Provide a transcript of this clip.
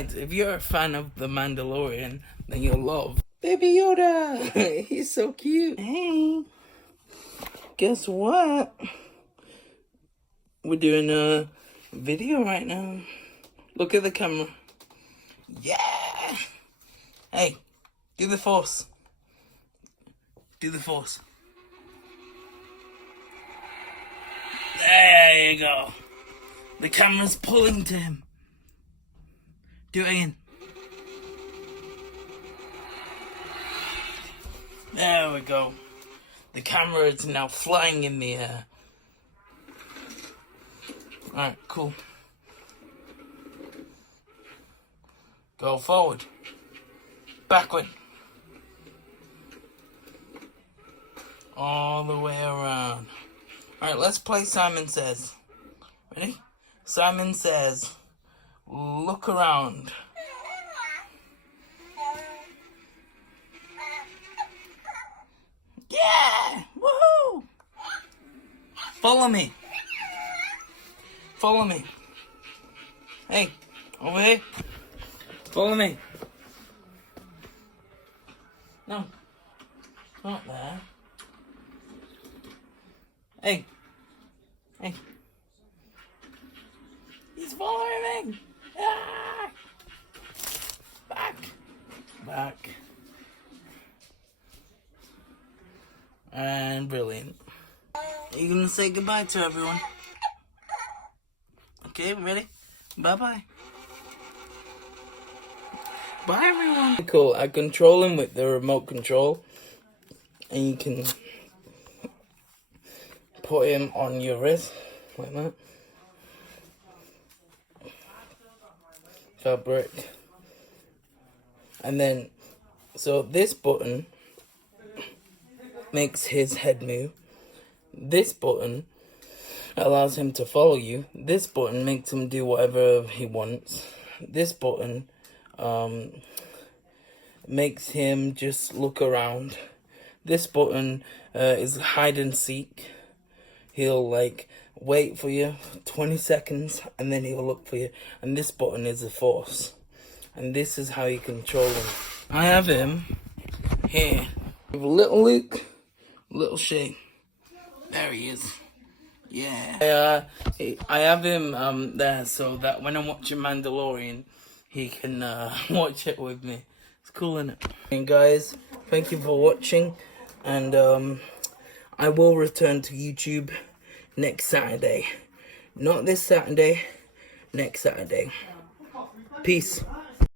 If you're a fan of The Mandalorian, then you'll love Baby Yoda. He's so cute. Hey, guess what? We're doing a video right now. Look at the camera. Yeah. Hey, do the force. Do the force. There you go. The camera's pulling to him. Do it again. There we go. The camera is now flying in the air. Alright, cool. Go forward. Backward. All the way around. Alright, let's play Simon Says. Ready? Simon Says, look around. Yeah! Woohoo! Follow me. Follow me. Hey, over here. Follow me. No. It's not there. Hey. Hey. He's following me. Ah! Back. Back. And brilliant. Are you going to say goodbye to everyone? Okay, ready? Bye-bye. Bye, everyone. Cool. I control him with the remote control. And you can put him on your wrist. Like that. Fabric. And then, so this button makes his head move. This button allows him to follow you. This button makes him do whatever he wants. This button makes him just look around. This button is hide and seek. He'll like wait for you 20 seconds and then he'll look for you. And this button is the force. And this is how you control him. I have him here with a little Luke, little Shay. There he is. Yeah. I have him there so that when I'm watching Mandalorian, he can watch it with me. It's cool, isn't it? And guys, thank you for watching. And I will return to YouTube next Saturday. Not this Saturday, next Saturday. Peace.